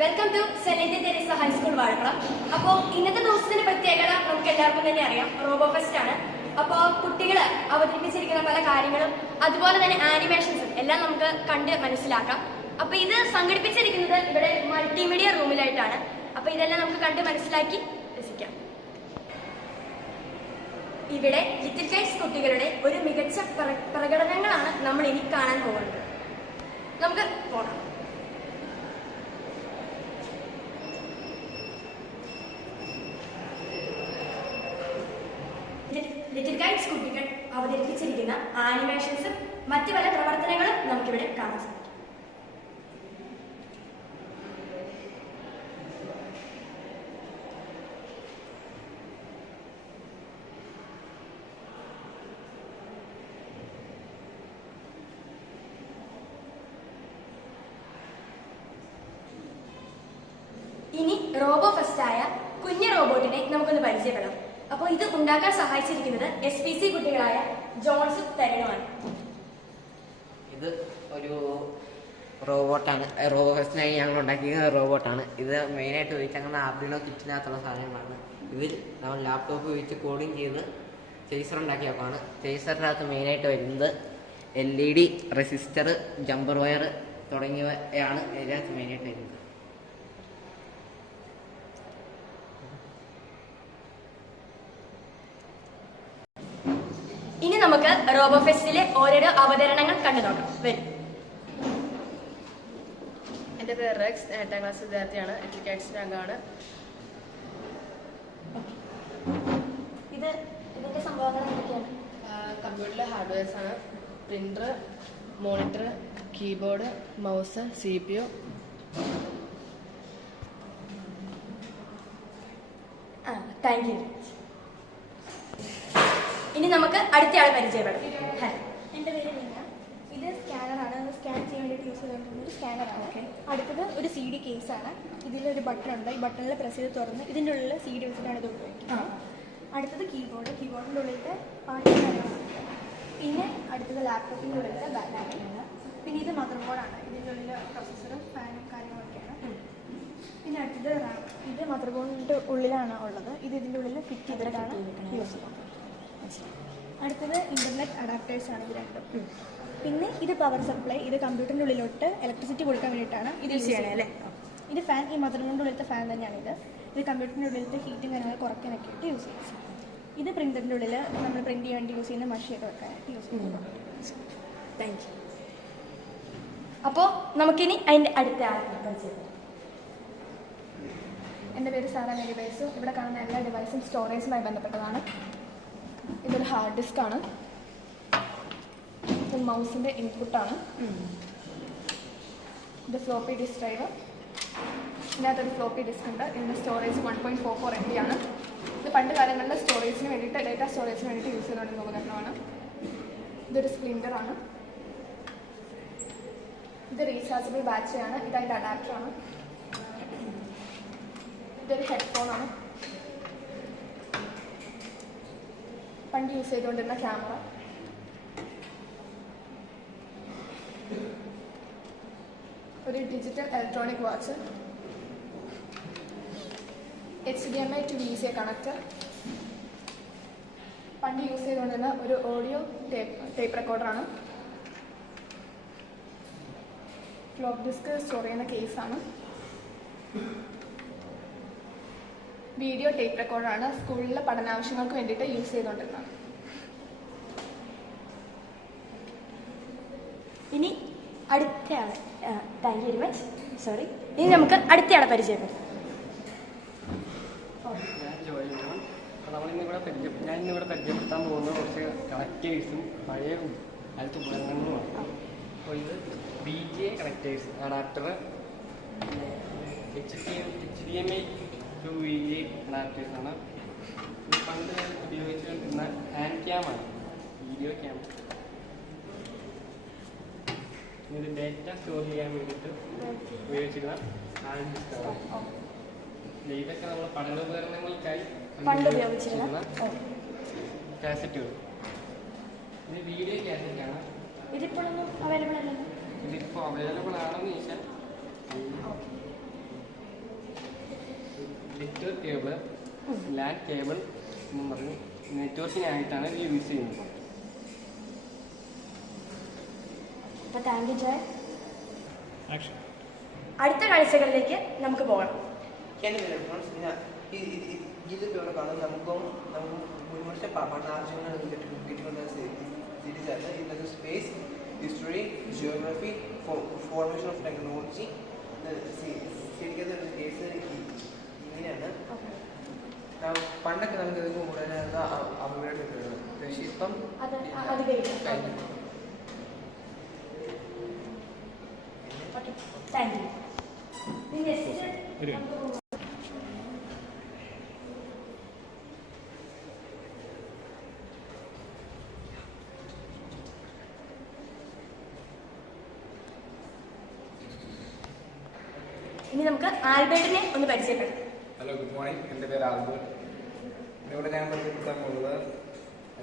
Welcome to Saint Teresa high school Vazhakulam. അപ്പോൾ ഇന്നത്തെ ദിവസത്തിന്റെ പ്രത്യേകത നമുക്ക് എല്ലാവർക്കും തന്നെ അറിയാം, റോബോ ഫെസ്റ്റ് ആണ്. അപ്പോൾ കുട്ടികൾ അവതരിപ്പിച്ചിരിക്കുന്ന പല കാര്യങ്ങളും അതുപോലെ തന്നെ ആനിമേഷൻസും എല്ലാം നമുക്ക് കണ്ട് മനസ്സിലാക്കാം. അപ്പൊ ഇത് സംഘടിപ്പിച്ചിരിക്കുന്നത് ഇവിടെ മൾട്ടിമീഡിയ റൂമിലായിട്ടാണ്. അപ്പൊ ഇതെല്ലാം നമുക്ക് കണ്ട് മനസ്സിലാക്കി രസിക്കാം. ഇവിടെ ലിറ്റിൽ കൈറ്റ്സ് കുട്ടികളുടെ ഒരു മികച്ച പ്രകടനങ്ങളാണ് നമ്മൾ ഇനി കാണാൻ പോകുന്നത്. നമുക്ക് പോകാം. ലിറ്റിൽ കൈറ്റ്സ് കുട്ടികൾ അവതരിപ്പിച്ചിരിക്കുന്ന ആനിമേഷൻസും മറ്റു പല പ്രവർത്തനങ്ങളും നമുക്കിവിടെ കാണാൻ സാധിക്കും. ഇനി റോബോ ഫെസ്റ്റായ കുഞ്ഞു റോബോട്ടിനെ നമുക്കൊന്ന് പരിചയപ്പെടാം. അപ്പോൾ ഇത് ഉണ്ടാക്കാൻ സഹായിച്ചിരിക്കുന്നത് SPC കുട്ടികളായ ജോൺസും തരുണുമാണ്. ഇത് ഒരു റോബോട്ടാണ്. റോബോ ഫെസ്റ്റിനായി ഞങ്ങൾ ഉണ്ടാക്കിയിരിക്കുന്ന റോബോട്ടാണ്. ഇത് മെയിനായിട്ട് ഉപയോഗിച്ചേക്കുന്ന ആർഡിനോ കിറ്റിനകത്തുള്ള സാധനങ്ങളാണ്. ഇതിൽ നമ്മൾ ലാപ്ടോപ്പ് ഉപയോഗിച്ച് കോഡിങ് ചെയ്ത് ചേസർ ഉണ്ടാക്കിയപ്പോഴാണ്. ചേസറിനകത്ത് മെയിനായിട്ട് വരുന്നത് LED, റെസിസ്റ്റർ, ജമ്പർ വയർ തുടങ്ങിയവയാണ് ഇതിനകത്ത് മെയിനായിട്ട് വരുന്നത്. ഇനി നമുക്ക് റോബോ ഫെസ്റ്റിലെ ഓരോരോ അവതരണങ്ങൾ കണ്ടു നോക്കാം. വരും. എൻ്റെ പേര് റെക്സ്, 8ാം ക്ലാസ് വിദ്യാർത്ഥിയാണ്. ലിറ്റിൽ കൈറ്റ്സിൻ്റെ അംഗമാണ്. ഇതിന്റെ സംഭവങ്ങൾ എന്തൊക്കെയാണ്? കമ്പ്യൂട്ടറിലെ ഹാർഡ്വെയർസ് ആണ്. Printer, monitor, keyboard, mouse, CPU. Thank you. ഇനി നമുക്ക് അടുത്തയാളെ പരിചയപ്പെടാം. എൻ്റെ പേര് ലീന. ഇത് സ്കാനറാണ്. സ്കാൻ ചെയ്യാൻ വേണ്ടിയിട്ട് യൂസ് ചെയ്തുകൊണ്ടിരുന്ന ഒരു സ്കാനറാണ്. അടുത്തത് ഒരു CD കേസാണ്. ഇതിലൊരു ബട്ടൺ ഉണ്ട്. ഈ ബട്ടണിൽ പ്രസ് ചെയ്ത് തുറന്ന് ഇതിൻ്റെ ഉള്ളിൽ CD വെച്ചിട്ടാണ് ഇത് ഉപയോഗിക്കുന്നത്. അടുത്തത് കീബോർഡിൻ്റെ ഉള്ളിലത്തെ പാട്ട് കാര്യങ്ങളാണ്. പിന്നെ അടുത്തത് ലാപ്ടോപ്പിൻ്റെ ഉള്ളിലത്തെ ബാറ്ററിയാണ്. പിന്നെ ഇത് മദർ ബോർഡാണ്. ഇതിൻ്റെ ഉള്ളിൽ പ്രൊസസ്സറും ഫാനും കാര്യങ്ങളൊക്കെയാണ്. പിന്നെ അടുത്തത് റാം. ഇത് മദർ ബോർഡിൻ്റെ ഉള്ളിലാണ് ഉള്ളത്. ഇത് ഇതിൻ്റെ ഉള്ളിൽ ഫിറ്റ് ചെയ്തിട്ടാണ് യൂസ് ചെയ്യുന്നത്. അടുത്തത് ഇൻ്റർനെറ്റ് അഡാപ്റ്റേഴ്സ് ആണ് ഇത് രണ്ടും. പിന്നെ ഇത് പവർ സപ്ലൈ. ഇത് കമ്പ്യൂട്ടറിൻ്റെ ഉള്ളിലോട്ട് ഇലക്ട്രിസിറ്റി കൊടുക്കാൻ വേണ്ടിയിട്ടാണ് ഇത് യൂസ് ചെയ്യണേ അല്ലേ. ഇത് ഫാൻ. ഈ മദറിൻ്റെ ഉള്ളിലത്തെ ഫാൻ തന്നെയാണ് ഇത്. ഇത് കമ്പ്യൂട്ടറിൻ്റെ ഉള്ളിലത്തെ ഹീറ്റും കാര്യങ്ങൾ കുറയ്ക്കാനൊക്കെ ആയിട്ട് യൂസ് ചെയ്യും. ഇത് പ്രിൻ്ററിൻ്റെ ഉള്ളിൽ നമ്മൾ പ്രിൻ്റ് ചെയ്യാൻ വേണ്ടി യൂസ് ചെയ്യുന്ന മഷിയൊക്കെ വെക്കാനായിട്ട് യൂസ് ചെയ്യുന്നു. Thank you. അപ്പോൾ നമുക്കിനി അതിൻ്റെ അടുത്ത ആളെ പരിചയപ്പെടാം. എൻ്റെ പേര് സാറ മേരി ബേസു. ഇവിടെ കാണുന്ന എല്ലാ ഡിവൈസും സ്റ്റോറേജുമായി ബന്ധപ്പെട്ടതാണ്. ഇതൊരു ഹാർഡ് ഡിസ്ക് ആണ്. ഇത് മൗസിൻ്റെ ഇൻപുട്ടാണ്. ഇത് ഫ്ലോപ്പി ഡിസ്ക് ഡ്രൈവ്. ഇതിനകത്തൊരു ഫ്ലോപ്പി ഡിസ്ക് ഉണ്ട്. ഇതിൻ്റെ സ്റ്റോറേജ് 1.44 MB ആണ്. ഇത് പണ്ട് കാലങ്ങളിൽ സ്റ്റോറേജിന് വേണ്ടിയിട്ട്, ഡേറ്റ സ്റ്റോറേജിന് വേണ്ടിയിട്ട് യൂസ് ചെയ്തുകൊണ്ടിരുന്ന ഉപകരണമാണ്. ഇതൊരു സ്പ്ലിൻ്ററാണ്. ഇത് റീചാർജബിൾ ബാറ്ററിയാണ്. ഇതതിൻ്റെ അഡാപ്റ്ററാണ്. ഇതൊരു ഹെഡ്ഫോണാണ്. പണ്ട് യൂസ് ചെയ്തുകൊണ്ടിരുന്ന ക്യാമറ. ഒരു digital electronic watch. HDMI to VGA connector. പണ്ട് യൂസ് ചെയ്തുകൊണ്ടിരുന്ന ഒരു ഓഡിയോ ടേപ്പ് റെക്കോർഡറാണ്. ഫ്ലോപ്പ് ഡിസ്ക് സ്റ്റോർ ചെയ്യുന്ന കേസാണ്. വീഡിയോ ടേപ്പ് റെക്കോർഡറാണ്. സ്കൂളിലെ പഠനാവശ്യങ്ങൾക്ക് വേണ്ടിയിട്ട് യൂസ് ചെയ്തുകൊണ്ടിരുന്നത്. ഇനി അടുത്തയാളെ thank you very much. Sorry. ഇനി നമുക്ക് അടുത്തയാളെ പരിചയപ്പെടാം. ഞാൻ ഇന്നിവിടെ പരിചയപ്പെടുത്താൻ പോകുന്നത് കുറച്ച് കണക്റ്റേഴ്സും പഴയ കാലത്ത് ഉപകരണങ്ങളുമാണ്. അപ്പോൾ ഇത് VGA connectors, adapter, HDMI to VGA അഡാപ്റ്റേഴ്സാണ്. ഇത് പണ്ട് ഞാൻ ഉപയോഗിച്ചുകൊണ്ടിരുന്ന ഹാൻഡ് ക്യാമാണ്, വീഡിയോ ക്യാമ. ഇത് ഡേറ്റ സ്റ്റോർ ചെയ്യാൻ വേണ്ടിയിട്ട് ഉപയോഗിച്ചിരുന്ന ഹാൻഡ് ഡിസ്കാണ്. ഇതൊക്കെ നമ്മൾ പഠന ഉപകരണങ്ങൾക്കായി പണ്ട് ഉപയോഗിച്ചിരുന്ന കാസറ്റുകൾ. ഇത് വീഡിയോ കാസറ്റാണ്. ഇതിപ്പോഴൊന്നും അവൈലബിൾ അല്ലല്ലോ. ഇതിപ്പോൾ അവൈലബിൾ ആണെന്ന് ചോദിച്ചാൽ നെറ്റ്വർക്ക് കേബിൾ, ലാൻഡ് കേബിൾ എന്നും പറഞ്ഞ് നെറ്റ്വർക്കിനായിട്ടാണ് ഇത് യൂസ് ചെയ്യുന്നത്. അപ്പോൾ താങ്ക് യു ജോയ്. അടുത്ത കാഴ്ചകളിലേക്ക് നമുക്ക് പോകാം. ഇതിലൂടെ കാണാൻ നമുക്കും മുൻവർഷത്തെ പഠനാർജ്ജങ്ങൾ കിട്ടിക്കൊണ്ട സീരീസാണ്. ഇതൊരു space, history, geography, formation of technology. ശരിക്കും ഒരു കേസ് ഇങ്ങനെയാണ്. പണ്ടൊക്കെ നമുക്ക് ഇതിന് കൂടുതലായിരുന്നു അവരുടെ കിട്ടുന്നത്. പക്ഷേ ഇപ്പം കഴിഞ്ഞു. Thank you. ഇനി നമുക്ക് ആൽബർട്ടിനെ ഒന്ന് പരിചയപ്പെടാം. Hello, good morning. എൻ്റെ പേര് ആൽബർട്ട്. ഇവിടെ ഞാൻ പരിചയപ്പെടുത്താൻ പോകുന്നത്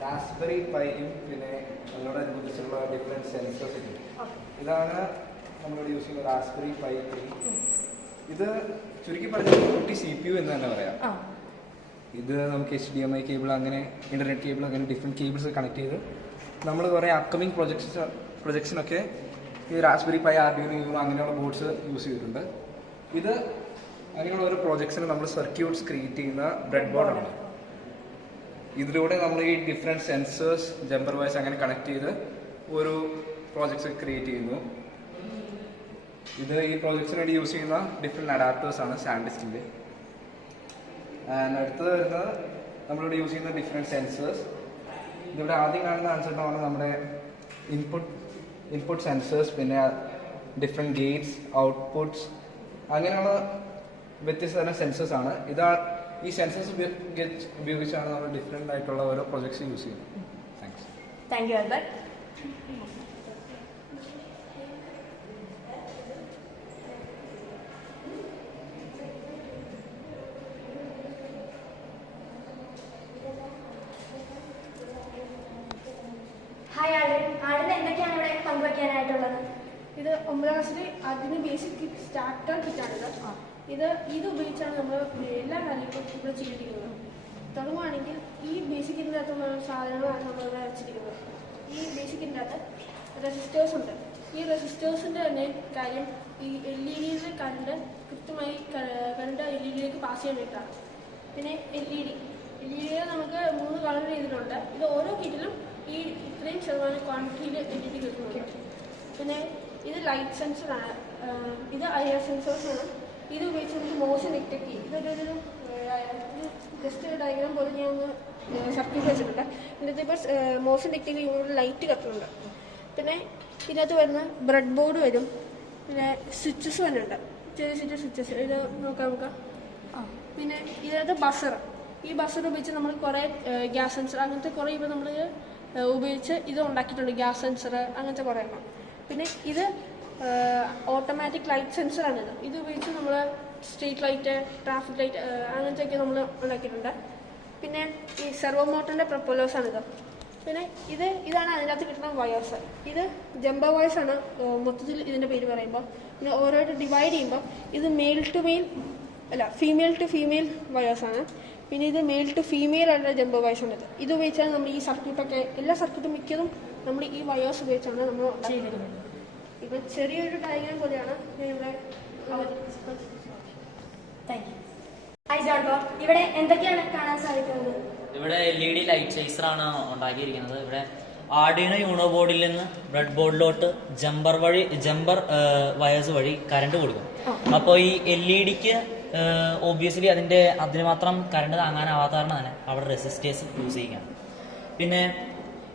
റാസ്ബെറി പൈയും പിന്നെ അതിനോടനുബന്ധിച്ചുള്ള ഡിഫറെൻറ്റ് സെൻസേഴ്സ് ഉണ്ട്. ഇതാണ് നമ്മളിവിടെ യൂസ് ചെയ്യുന്ന റാസ്ബെറി പൈ. ഇത് ചുരുക്കി പറഞ്ഞാൽ കുട്ടി CPU എന്ന് തന്നെ പറയാം. ഇത് നമുക്ക് HDMI കേബിൾ, അങ്ങനെ ഇൻ്റർനെറ്റ് കേബിൾ, അങ്ങനെ ഡിഫറെൻറ്റ് കേബിൾസ് കണക്ട് ചെയ്ത് നമ്മൾ കുറേ അപ്കമിങ് പ്രൊജക്ഷനൊക്കെ ഈ റാസ്ബെറി പൈ, ആർഡിനോ, അങ്ങനെയുള്ള ബോർഡ്സ് യൂസ് ചെയ്തിട്ടുണ്ട്. ഇത് അങ്ങനെയുള്ള ഒരു പ്രോജക്ട്സിന് നമ്മൾ സർക്യൂട്ട്സ് ക്രിയേറ്റ് ചെയ്യുന്ന ബ്രെഡ് ബോർഡാണ്. ഇതിലൂടെ നമ്മൾ ഈ ഡിഫറെൻറ്റ് സെൻസേഴ്സ്, ജമ്പർ വയർസ് അങ്ങനെ കണക്ട് ചെയ്ത് ഒരു പ്രോജക്ട്സ് ക്രിയേറ്റ് ചെയ്യുന്നു. ഇത് ഈ പ്രോജക്ട്സിന് വേണ്ടി യൂസ് ചെയ്യുന്ന ഡിഫറെൻറ്റ് അഡാപ്റ്റേഴ്സ് ആണ് സാൻഡിസ്റ്റിൻ്റെ. ആൻഡ് അടുത്തത് വരുന്നത് നമ്മളിവിടെ യൂസ് ചെയ്യുന്ന ഡിഫറെൻറ്റ് സെൻസേഴ്സ്. ഇതിവിടെ ആദ്യം കാണുന്ന ആൻസറിനാണ് നമ്മുടെ ഇൻപുട്ട് സെൻസേഴ്സ്, പിന്നെ ഡിഫറെൻറ്റ് ഗേറ്റ്സ്, ഔട്ട്പുട്ട്സ്, അങ്ങനെയുള്ള വ്യത്യസ്ത തരം സെൻസേഴ്സ് ആണ്. ഈ സെൻസേഴ്സ് ഉപയോഗിച്ചാണ് നമ്മൾ ഡിഫറെൻ്റ് ആയിട്ടുള്ള ഓരോ പ്രൊജക്ട്സ് യൂസ് ചെയ്യുന്നത്. Thanks. Thank you Albert. Hi Albert. Albert എന്തൊക്കെയാണ് ഇവിടെ പങ്കുവയ്ക്കാനായിട്ടുള്ളത്? ഇത് 9ാം ക്ലാസ്സിൽ അതിന് ബേസിക് കിറ്റ്, സ്റ്റാർട്ടർ കിറ്റാണിത്. ഇത് ഉപയോഗിച്ചാണ് നമ്മൾ എല്ലാ കാര്യങ്ങളും ഇവിടെ ചെയ്തിരിക്കുന്നത്. തുടങ്ങുകയാണെങ്കിൽ ഈ ബേസിക് കിറ്റിൻ്റെ അകത്തുള്ള സാധനങ്ങളാണ് നമ്മളിവിടെ വെച്ചിരിക്കുന്നത്. ഈ ബേസിക് കിറ്റിൻ്റെ അകത്ത് റെസിസ്റ്റേഴ്സ് ഉണ്ട്. ഈ റെസിസ്റ്റേഴ്സിൻ്റെ തന്നെ കാര്യം ഈ LED കറണ്ട് കൃത്യമായി കറണ്ട് LED പാസ് ചെയ്യാൻ വേണ്ടിയിട്ടാണ്. പിന്നെ LED നമുക്ക് 3 കളർ ചെയ്തിട്ടുണ്ട്. ഇത് ഓരോ കിറ്റിലും ഈ ഇത്രയും ശതമാനം ക്വാണ്ടിറ്റിയിൽ LED കിട്ടുന്നുണ്ട്. പിന്നെ ഇത് ലൈറ്റ് സെൻസറാണ്. ഇത് IR സെൻസേഴ്സാണ്. ഇത് ഉപയോഗിച്ച് നമുക്ക് മോഷൻ ഡിറ്റക്ട് ചെയ്യും. ഇതൊരു ജസ്റ്റ് ഡയഗ്രാം പോലെ ഞാൻ ഒന്ന് സർക്യൂട്ട് വെച്ചിട്ടുണ്ട്. ഇതിനകത്ത് ഇപ്പോൾ മോഷൻ ഡിറ്റക്ട് ചെയ്യുമ്പോൾ ലൈറ്റ് കത്തുന്നുണ്ട്. പിന്നെ ഇതിനകത്ത് വരുന്ന ബ്രെഡ് ബോർഡ് വരും. പിന്നെ സ്വിച്ചസ് വരുന്നുണ്ട്, ചെറിയ ചെറിയ സ്വിച്ചസ്. ഇത് നോക്കാം. പിന്നെ ഇതിനകത്ത് ബസർ. ഈ ബസർ ഉപയോഗിച്ച് നമ്മൾ കുറേ ഗ്യാസ് സെൻസർ അങ്ങനത്തെ കുറേ ഇപ്പോൾ നമ്മൾ ഉപയോഗിച്ച് ഇത് ഉണ്ടാക്കിയിട്ടുണ്ട്. ഗ്യാസ് സെൻസർ അങ്ങനത്തെ കുറേ എണ്ണം. പിന്നെ ഇത് ഓട്ടോമാറ്റിക് ലൈറ്റ് സെൻസറാണിത്. ഇത് ഉപയോഗിച്ച് നമ്മൾ സ്ട്രീറ്റ് ലൈറ്റ്, ട്രാഫിക് ലൈറ്റ് അങ്ങനത്തെയൊക്കെ നമ്മൾ ഉണ്ടാക്കിയിട്ടുണ്ട്. പിന്നെ ഈ സെർവോ മോട്ടറിൻ്റെ പ്രൊപ്പലേഴ്സാണിത്. പിന്നെ ഇതാണ് അതിനകത്ത് കിട്ടുന്ന വയേഴ്സ്. ഇത് ജംബർ വയേഴ്സാണ് മൊത്തത്തിൽ ഇതിൻ്റെ പേര് പറയുമ്പോൾ. പിന്നെ ഓരോയിട്ട് ഡിവൈഡ് ചെയ്യുമ്പോൾ ഇത് ഫീമെയിൽ ടു ഫീമെയിൽ വയേഴ്സാണ്. പിന്നെ ഇത് മെയിൽ ടു ഫീമെയിൽ ആയിട്ടുള്ള ജംബർ വയേഴ്സാണിത്. ഇത് ഉപയോഗിച്ചാണ് നമ്മൾ ഈ സർക്യൂട്ടൊക്കെ, എല്ലാ സർക്യൂട്ടും മിക്കതും നമ്മൾ ഈ വയേഴ്സ് ഉപയോഗിച്ചാണ് നമ്മൾ ചെയ്തിരിക്കുന്നത്. ഇപ്പം ചെറിയൊരു ഡയഗ്രാം പോലെയാണ് ഞാൻ ഇവിടെ താങ്ക് യു. ഹായ് ജോൾബോ. ഇവിടെ എന്തൊക്കെയാണ് കാണാൻ സാധിക്കുന്നത്? ഇവിടെ LED ലൈറ്റ് ചേസറാണ് ഉണ്ടാക്കിയിരിക്കുന്നത്. ഇവിടെ ആർഡിനോ യൂണോ ബോർഡിൽ നിന്ന് ബ്രെഡ് ബോർഡിലോട്ട് ജമ്പർ വയേഴ്സ് വഴി കറണ്ട് കൊടുക്കും. അപ്പോൾ ഈ LEDക്ക് ഒബ്വിയസ്ലി അതിന് മാത്രം കറണ്ട് താങ്ങാനാവാത്ത കാരണം തന്നെ അവിടെ റെസിസ്റ്റേഴ്സ് യൂസ് ചെയ്യുകയാണ്. പിന്നെ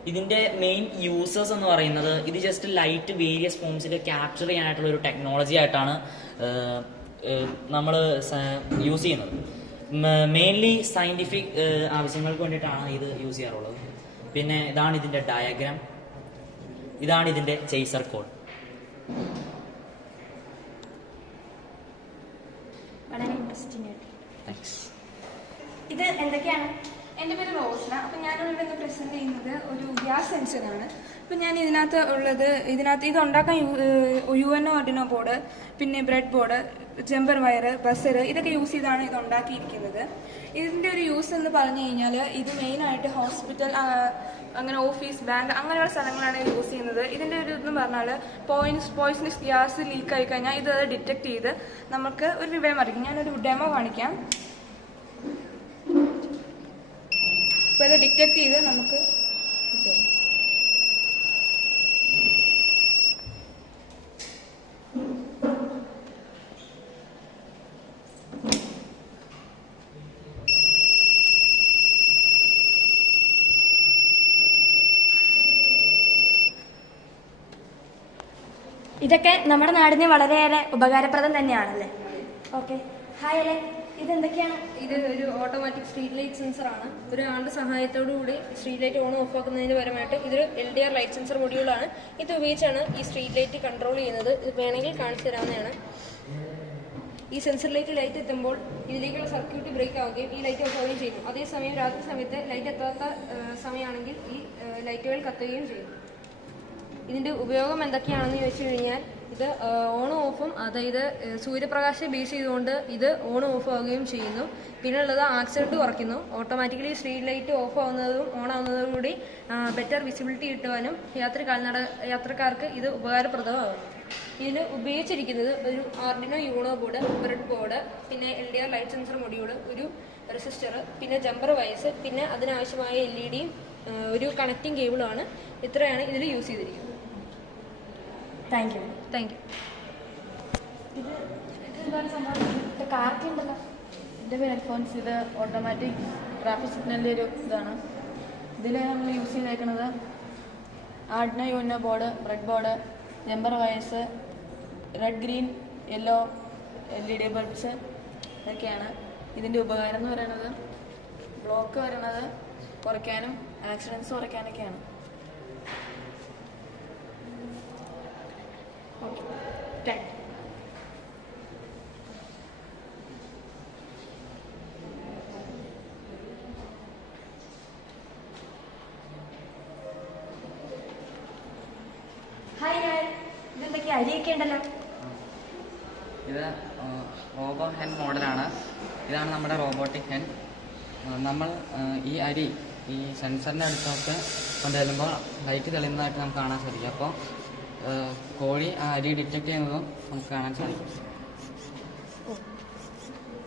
ഇതിന്റെ മെയിൻ യൂസേഴ്സ് എന്ന് പറയുന്നത് ഇത് ജസ്റ്റ് ലൈറ്റ് വേരിയസ് ഫോംസിൽ ക്യാപ്ചർ ചെയ്യാനായിട്ടുള്ള ഒരു ടെക്നോളജി ആയിട്ടാണ് നമ്മൾ യൂസ് ചെയ്യുന്നത്. മെയിൻലി സയന്റിഫിക് ആവശ്യങ്ങൾക്ക് വേണ്ടിയിട്ടാണ് ഇത് യൂസ് ചെയ്യാറുള്ളത്. പിന്നെ ഇതാണ് ഇതിന്റെ ഡയഗ്രാം, ഇതാണ് ഇതിന്റെ ചേസർ കോഡ്. വളരെ ഇൻട്രസ്റ്റിംഗ് ആയിട്ട്. താങ്ക്സ്. ഇത് എന്തൊക്കെയാണ്? എൻ്റെ പേര് റോഷ്ന. അപ്പം ഞാനിവിടെ ഇന്ന് പ്രസൻറ്റ് ചെയ്യുന്നത് ഒരു ഗ്യാസ് സെൻസറാണ്. ഇപ്പം ഞാൻ ഇതിനകത്ത് ഇത് ഉണ്ടാക്കാൻ UNO ആർഡിനോ ബോർഡ്, പിന്നെ bread board, jumper wire, buzzer ഇതൊക്കെ യൂസ് ചെയ്താണ് ഇത് ഉണ്ടാക്കിയിരിക്കുന്നത്. ഇതിൻ്റെ ഒരു യൂസ് എന്ന് പറഞ്ഞു കഴിഞ്ഞാൽ ഇത് മെയിനായിട്ട് ഹോസ്പിറ്റൽ, അങ്ങനെ ഓഫീസ്, ബാങ്ക് അങ്ങനെയുള്ള സ്ഥലങ്ങളാണ് യൂസ് ചെയ്യുന്നത്. ഇതിൻ്റെ ഒരു ഇതെന്ന് പറഞ്ഞാൽ പോയിസണസ് ഗ്യാസ് ലീക്ക് ആയി കഴിഞ്ഞാൽ ഇത് ഡിറ്റക്ട് ചെയ്ത് നമുക്ക് ഒരു വിവരം അറിയിക്കും. ഞാനൊരു ഡെമോ കാണിക്കാം. ഇപ്പോൾ ഇത് ഡിറ്റക്ട് ചെയ്ത് നമുക്ക് തരും. ഇതൊക്കെ നമ്മുടെ നാടിന് വളരെയേറെ ഉപകാരപ്രദം തന്നെയാണല്ലേ? ഓക്കെ, ഹായ് അല്ലേ, ഇതെന്തൊക്കെയാണ്? ഇത് ഒരു ഓട്ടോമാറ്റിക് സ്ട്രീറ്റ് ലൈറ്റ് സെൻസറാണ്. ഒരാളുടെ സഹായത്തോടു കൂടി സ്ട്രീറ്റ് ലൈറ്റ് ഓൺ ഓഫ് ആക്കുന്നതിന് പരമായിട്ട് ഇതൊരു LDR ലൈറ്റ് സെൻസർ മൊഡ്യൂളാണ്. ഇത് ഉപയോഗിച്ചാണ് ഈ സ്ട്രീറ്റ് ലൈറ്റ് കൺട്രോൾ ചെയ്യുന്നത്. ഇത് വേണമെങ്കിൽ കാണിച്ചു തരാവുന്നതാണ്. ഈ സെൻസർ ലൈറ്റ് എത്തുമ്പോൾ ഇതിലേക്കുള്ള സർക്യൂട്ട് ബ്രേക്ക് ആവുകയും ഈ ലൈറ്റ് ഓഫ് ആവുകയും ചെയ്യും. അതേസമയം രാത്രി സമയത്ത് ലൈറ്റ് എത്താത്ത സമയമാണെങ്കിൽ ഈ ലൈറ്റുകൾ കത്തുകയും ചെയ്യും. ഇതിൻ്റെ ഉപയോഗം എന്തൊക്കെയാണെന്ന് ചോദിച്ചു കഴിഞ്ഞാൽ ഇത് ഓണും ഓഫും, അതായത് സൂര്യപ്രകാശം ബേസ് ചെയ്തുകൊണ്ട് ഇത് ഓൺ ഓഫ് ആവുകയും ചെയ്യുന്നു. പിന്നെ ഉള്ളത് ആക്സിഡൻറ്റ് കുറയ്ക്കുന്നു. ഓട്ടോമാറ്റിക്കലി സ്ട്രീറ്റ് ലൈറ്റ് ഓഫ് ആവുന്നതും ഓൺ ആവുന്നതും കൂടി ബെറ്റർ വിസിബിലിറ്റി കിട്ടുവാനും യാത്രക്കാർക്ക് ഇത് ഉപകാരപ്രദമാകും. ഇതിൽ ഉപയോഗിച്ചിരിക്കുന്നത് ഒരു Arduino you know board, bread board, പിന്നെ LDR ലൈറ്റ് സെൻസർ മൊഡ്യൂള്, ഒരു റെസിസ്റ്റർ, പിന്നെ ജമ്പർ വയർസ്, പിന്നെ അതിനാവശ്യമായ LED, ഒരു കണക്റ്റിംഗ് കേബിളാണ്. ഇത്രയാണ് ഇതിൽ യൂസ് ചെയ്തിരിക്കുന്നത്. Thank you. ഇതെന്താണ് സംഭവം? ഇത് കാർക്കി ഉണ്ടല്ലോ. എൻ്റെ പേര് അൽഫോൻസ്. ഇത് ഓട്ടോമാറ്റിക് ട്രാഫിക് സിഗ്നലിൻ്റെ ഒരു ഇതാണ്. ഇതിൽ നമ്മൾ യൂസ് ചെയ്തേക്കുന്നത് Arduino you know board, bread board, jumper wires, red, green, yellow LED bulbs ഇതൊക്കെയാണ്. ഇതിൻ്റെ ഉപകാരം എന്ന് പറയുന്നത് ബ്ലോക്ക് വരുന്നത് കുറയ്ക്കാനും ആക്സിഡൻസ് കുറയ്ക്കാനൊക്കെയാണ്. ഹായ്, ഇതെന്തൊക്കെയാ അരിയൊക്കെ ഉണ്ടല്ലോ? ഇത് റോബോ ഹെൻ മോഡലാണ്. ഇതാണ് നമ്മുടെ റോബോട്ടിക് ഹെൻ. നമ്മൾ ഈ അരി ഈ സെൻസറിൻ്റെ അടുത്തൊക്കെ കൊണ്ടുവരുമ്പോൾ ലൈറ്റ് തെളിയുന്നതായിട്ട് നമുക്ക് കാണാൻ സാധിക്കും. അപ്പോൾ കോഴി ആ അരി ഡിറ്റക്ട് ചെയ്യുന്നതും നമുക്ക് കാണാൻ സാധിക്കും.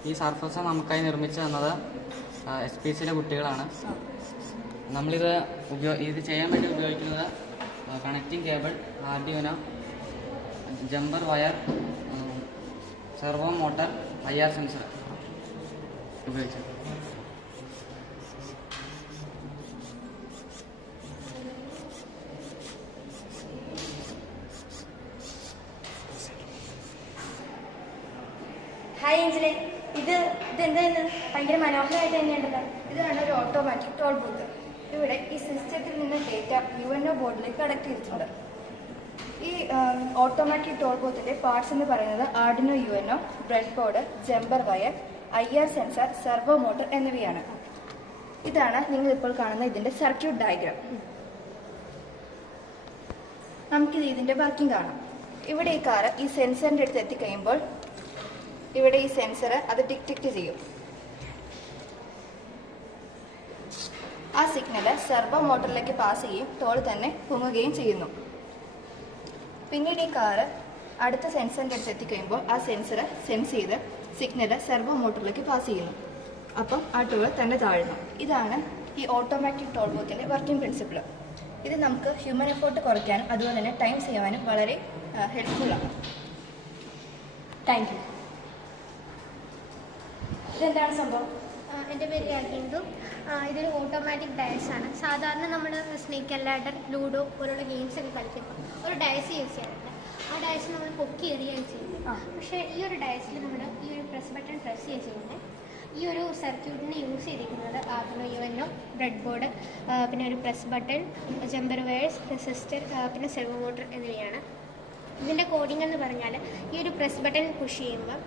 ഈ സർഫസ് നമുക്കായി നിർമ്മിച്ചു തന്നത് SPCയിലെ കുട്ടികളാണ്. നമ്മളിത് ഇത് ചെയ്യാൻ വേണ്ടി ഉപയോഗിക്കുന്നത് connecting cable, Arduino, jumper wire, servo motor, IR sensor ഉപയോഗിച്ചു. ഹായ് ഏഞ്ചലെ, ഇതെന്തായിരുന്നു? ഭയങ്കര മനോഹരമായിട്ട് തന്നെയുണ്ടല്ലോ. ഇതാണ് ഒരു ഓട്ടോമാറ്റിക് ടോൾ ബൂത്ത്. ഇവിടെ ഈ സിസ്റ്റത്തിൽ നിന്ന് ഡേറ്റ UNO ബോർഡിലേക്ക് കണക്ട് ചെയ്തിട്ടുണ്ട്. ഈ ഓട്ടോമാറ്റിക് ടോൾ ബൂത്തിൻ്റെ പാർട്സ് എന്ന് പറയുന്നത് Arduino UNO, bread board, jumper wire, IR sensor, servo motor എന്നിവയാണ്. ഇതാണ് നിങ്ങളിപ്പോൾ കാണുന്ന ഇതിൻ്റെ സർക്യൂട്ട് ഡയഗ്രാം. നമുക്കിത് ഇതിൻ്റെ വർക്കിംഗ് കാണാം. ഇവിടെ ഈ കാറ് ഈ സെൻസറിൻ്റെ അടുത്ത് എത്തിക്കഴിയുമ്പോൾ ഇവിടെ ഈ സെൻസർ അത് ഡിറ്റക്ട് ചെയ്യും. ആ സിഗ്നൽ സെർവോ മോട്ടറിലേക്ക് പാസ് ചെയ്യും, ടോൾ തന്നെ പൊങ്ങുകയും ചെയ്യുന്നു. പിന്നീട് ഈ കാറ് അടുത്ത സെൻസറിൻ്റെ അടുത്ത് എത്തിക്കഴിയുമ്പോൾ ആ സെൻസർ സെൻസ് ചെയ്ത് സിഗ്നൽ സെർവോ മോട്ടറിലേക്ക് പാസ് ചെയ്യുന്നു. അപ്പം ആ ടോൾ തന്നെ താഴുന്നു. ഇതാണ് ഈ ഓട്ടോമാറ്റിക് ടോൾ ബൂത്തിൻ്റെ വർക്കിംഗ് പ്രിൻസിപ്പിൾ. ഇത് നമുക്ക് ഹ്യൂമൻ എഫോർട്ട് കുറയ്ക്കാനും അതുപോലെ തന്നെ ടൈം സേവ് ചെയ്യാനും വളരെ ഹെൽപ്ഫുള്ളാണ്. Thank you. ഇതെന്താണ് സംഭവം? എൻ്റെ പേര് യാഗിന്ദു. ഇതൊരു ഓട്ടോമാറ്റിക് ഡയസ് ആണ്. സാധാരണ നമ്മൾ സ്നേക്ക് ലാഡർ, ലൂഡോ പോലുള്ള ഗെയിംസ് ഒക്കെ കളിക്കുമ്പോൾ ഒരു ഡയസ് യൂസ് ചെയ്യാറുണ്ട്. ആ ഡയസ് നമ്മൾ പൊക്കി എറിയുകയും ചെയ്യും. പക്ഷേ ഈ ഒരു ഡയസിൽ നമ്മൾ ഈ ഒരു പ്രസ് ബട്ടൺ പ്രസ് ചെയ്യുന്നത് ഈ ഒരു സർക്യൂട്ടിന് യൂസ് ചെയ്തിരിക്കുന്നത് ആർഡിനോ UNO, ബ്രെഡ് ബോർഡ്, പിന്നെ ഒരു press button, jumper wires, resistor, പിന്നെ സെർവോ മോട്ടർ എന്നിവയാണ്. ഇതിൻ്റെ കോഡിംഗ് എന്ന് പറഞ്ഞാൽ ഈ ഒരു പ്രസ് ബട്ടൺ പുഷ് ചെയ്യുമ്പോൾ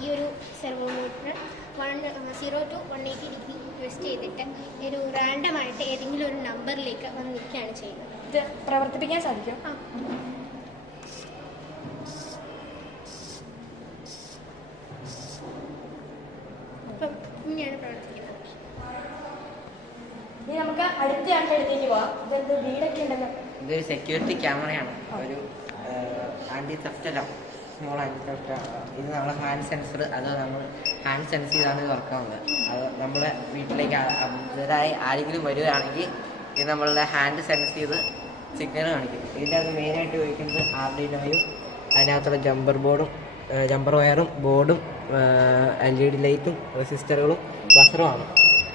ഈ ഒരു servo motor 0 to 180 degree twist ചെയ്തിട്ട് ഒരു റാൻഡമായിട്ട് ഏതെങ്കിലും ഒരു നമ്പറിലേക്ക് വന്ന് നിൽക്കുകയാണ് ചെയ്യുന്നത്. ഇത് പ്രവർത്തിപ്പിക്കാൻ സാധിക്കും. അപ്പം ഇങ്ങനെയാണ് പ്രവർത്തിക്കുന്നത്. ഇനി നമുക്ക് അടുത്ത ആളുടെ അടുത്തേക്ക് പോവാം. ഇതെന്ത് വീടൊക്കെ ഉണ്ടല്ലോ. ഇതൊരു സെക്യൂരിറ്റി ക്യാമറയാണ്, ഒരു ആൻറ്റി തെഫ്റ്റ് അല്ല, സ്മോൾ ആൻറ്റി തെഫ്റ്റ്. ഇത് നമ്മളെ ഹാൻഡ് സെൻസർ, അത് നമ്മൾ ഹാൻഡ് സെൻസ് ചെയ്താണ് ഇത് വർക്കാവുന്നത്. അത് നമ്മളെ വീട്ടിലേക്ക് അബദ്ധരായി ആരെങ്കിലും വരികയാണെങ്കിൽ ഇത് നമ്മളുടെ ഹാൻഡ് സെൻസ് ചെയ്ത് സിഗ്നൽ കാണിക്കും. ഇതിൻ്റെ അത് മെയിനായിട്ട് ഉപയോഗിക്കുന്നത് ആർഡിനോയും അതിനകത്തുള്ള ജമ്പർ വയറും ബോർഡും LED ലൈറ്റും റെസിസ്റ്ററുകളും ബസറുമാണ്.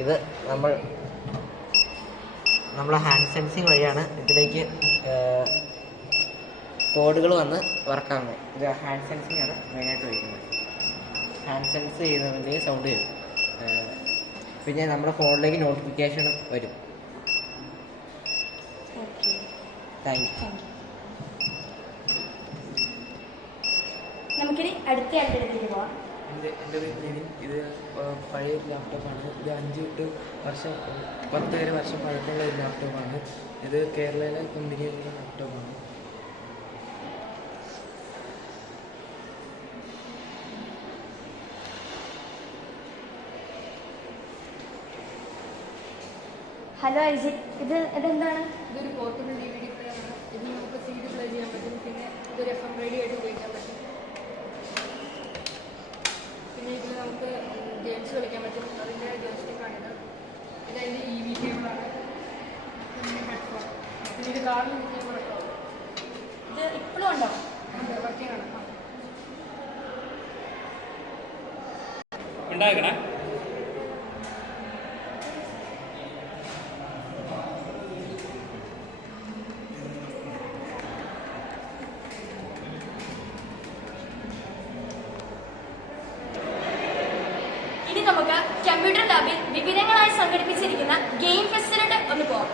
ഇത് നമ്മളെ ഹാൻഡ് സെൻസിങ് വഴിയാണ് ഇതിലേക്ക് കോഡുകൾ വന്ന് വർക്കാകുന്നത്. ഇത് ഹാൻഡ് സെൻസിങ് ആണ് മെയിനായിട്ട് ഉപയോഗിക്കുന്നത്. ഹാൻഡ് സെൻസ് ചെയ്യുന്നതിൻ്റെ സൗണ്ട് വരും. പിന്നെ നമ്മുടെ ഫോണിലേക്ക് നോട്ടിഫിക്കേഷനും വരും. Thank you. നമുക്കിനി അടുത്ത ആളുടെ അടുത്തേക്ക് പോവാം. എൻ്റെ പേര് നിതിൻ. ഇത് പഴയ ലാപ്ടോപ്പാണ്. ഇത് 5 വർഷം 10 വരെ വർഷം പഴക്കമുള്ള ഒരു ലാപ്ടോപ്പാണ്. ഇത് കേരളയിലെ കമ്പനിയിലുള്ള ലാപ്ടോപ്പാണ്. ഹലോ ഐസി, ഇതെന്താണ്? ഇതൊരു പോർട്ടബിൾ DVD പ്ലെയറാണ്. ഇത് നമുക്ക് CD പ്ലേ ചെയ്യാൻ പറ്റും. പിന്നെ ഇതൊരു FM റേഡിയോ ആയിട്ട് ഉപയോഗിക്കാൻ പറ്റും. പിന്നെ ഇതിൽ നമുക്ക് ഗെയിംസ് കളിക്കാൻ പറ്റും. അതിൻ്റെ ജോയ്സ്റ്റിക്കാണിത്. ഇതതിൻ്റെ EV കേബിളാണ്. പിന്നെ ഹെഡ്ഫോൺ. പിന്നെ ഇത് കാറിൽ കേബിളൊക്കെ ഇത് ഇപ്പോഴും ഉണ്ടോ? വർക്കിംഗ് ആണ്. ഉണ്ടാക്കണേ. ഇനി നമുക്ക് കമ്പ്യൂട്ടർ ലാബിൽ വിവിധങ്ങളായി സംഘടിപ്പിച്ചിരിക്കുന്ന ഗെയിം ഫെസ്റ്റിലോട്ട് ഒന്ന് പോകാം.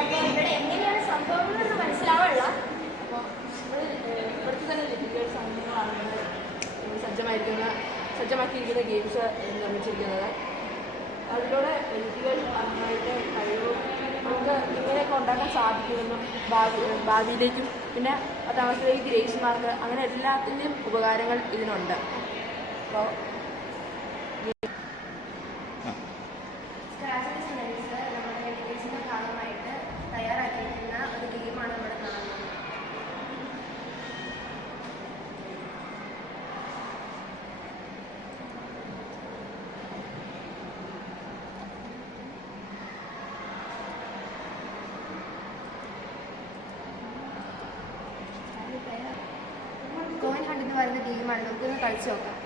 അപ്പോൾ ഇവിടെ എങ്ങനെയാണ് സംഭവങ്ങളെന്ന് മനസ്സിലാവാനുള്ള ഇവിടുത്തെ തന്നെ ലിമിറ്റഡ് സംഘങ്ങളാണ് സജ്ജമാക്കിയിരിക്കുന്ന ഗെയിംസ് നിർമ്മിച്ചിരിക്കുന്നത്. അതിലൂടെ ലിമിറ്റഡ് അംഗങ്ങളുടെ കഴിവും നമുക്ക് ഇങ്ങനെയൊക്കെ ഉണ്ടാക്കാൻ സാധിക്കുമെന്നും ഭാവിയിലേക്കും പിന്നെ 10ാം ക്ലാസ്സിലേക്ക് ഗ്രേസ് മാർക്ക് അങ്ങനെ എല്ലാത്തിൻ്റെയും ഉപകാരങ്ങൾ ഇതിനുണ്ട്. അപ്പോൾ നമ്മുടെ എഡ്യൂക്കേഷൻ്റെ ഭാഗമായിട്ട് തയ്യാറാക്കിയിരിക്കുന്ന ഒരു ഗെയിമാണ് നമ്മൾ കാണുന്നത്. കോയിൻ ഹണ്ട് എന്ന് പറയുന്ന ഗെയിമാണ്. നമുക്കൊന്ന് കളിച്ച് നോക്കാം.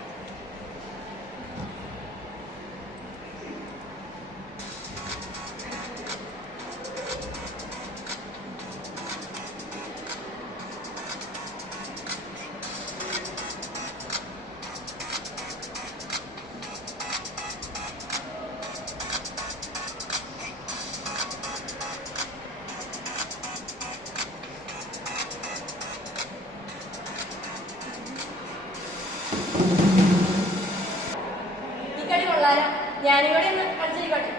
ഈ കളി കൊള്ളാലോ. ഞാനിവിടെ ഒന്ന് കളിച്ചിരിക്കട്ടെ.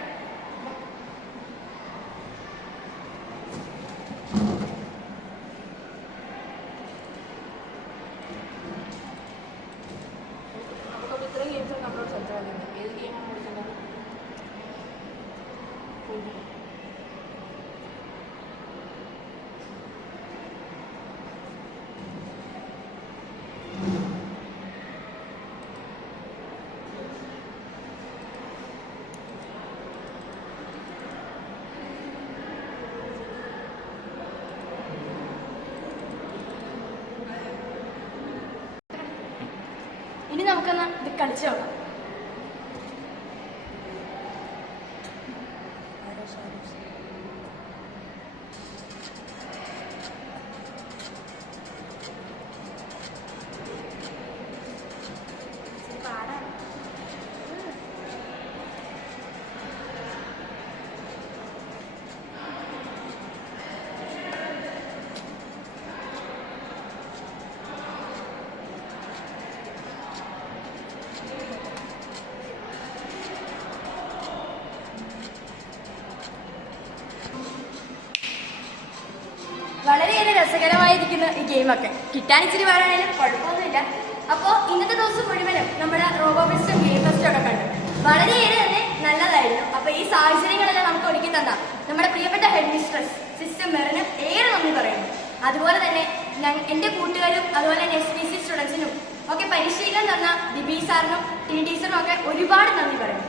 നമുക്കപ്പോൾ ഇത്രയും ഗെയിംസാണ് നമ്മളോട് സജ്ജമാക്കുന്നത്. ഏത് ഗെയിമാണ് കളിക്കുന്നത്? ഇനി നമുക്കൊന്ന് ഇത് കളിച്ചു നോക്കാം. രസകരമായിരിക്കുന്ന ഈ ഗെയിമൊക്കെ കിട്ടാൻ ഇച്ചിരി പാടാണെങ്കിലും കുഴപ്പമൊന്നുമില്ല. അപ്പോൾ ഇന്നത്തെ ദിവസം മുഴുവനും നമ്മുടെ റോബോ ഫെസ്റ്റും ഗെയിം ഫെസ്റ്റും ഒക്കെ കണ്ടു. വളരെയേറെ തന്നെ നല്ലതായിരുന്നു. അപ്പോൾ ഈ സാഹചര്യങ്ങളെല്ലാം നമുക്ക് ഒരുക്കി തന്ന നമ്മുടെ പ്രിയപ്പെട്ട ഹെഡ് മിസ്ട്രസ് സിസ്റ്റർ മെറിന് ഏറെ നന്ദി പറയുന്നു. അതുപോലെ തന്നെ എൻ്റെ കൂട്ടുകാരും അതുപോലെ തന്നെ SPC സ്റ്റുഡൻസിനും ഒക്കെ പരിശീലനം തന്ന ദിബി സാറിനും ടീച്ചറിനും ഒക്കെ ഒരുപാട് നന്ദി പറയുന്നു.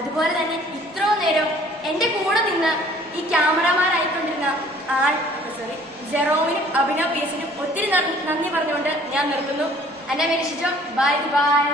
അതുപോലെ തന്നെ ഇത്രയും നേരം എൻ്റെ കൂടെ നിന്ന് ഈ ക്യാമറമാനായിക്കൊണ്ടിരുന്ന ജെറോമിനും അഭിനവ് PS-നും ഒത്തിരി നന്ദി പറഞ്ഞുകൊണ്ട് ഞാൻ നിർത്തുന്നു. എൻ്റെ പേര് ഷിജോ. Bye bye.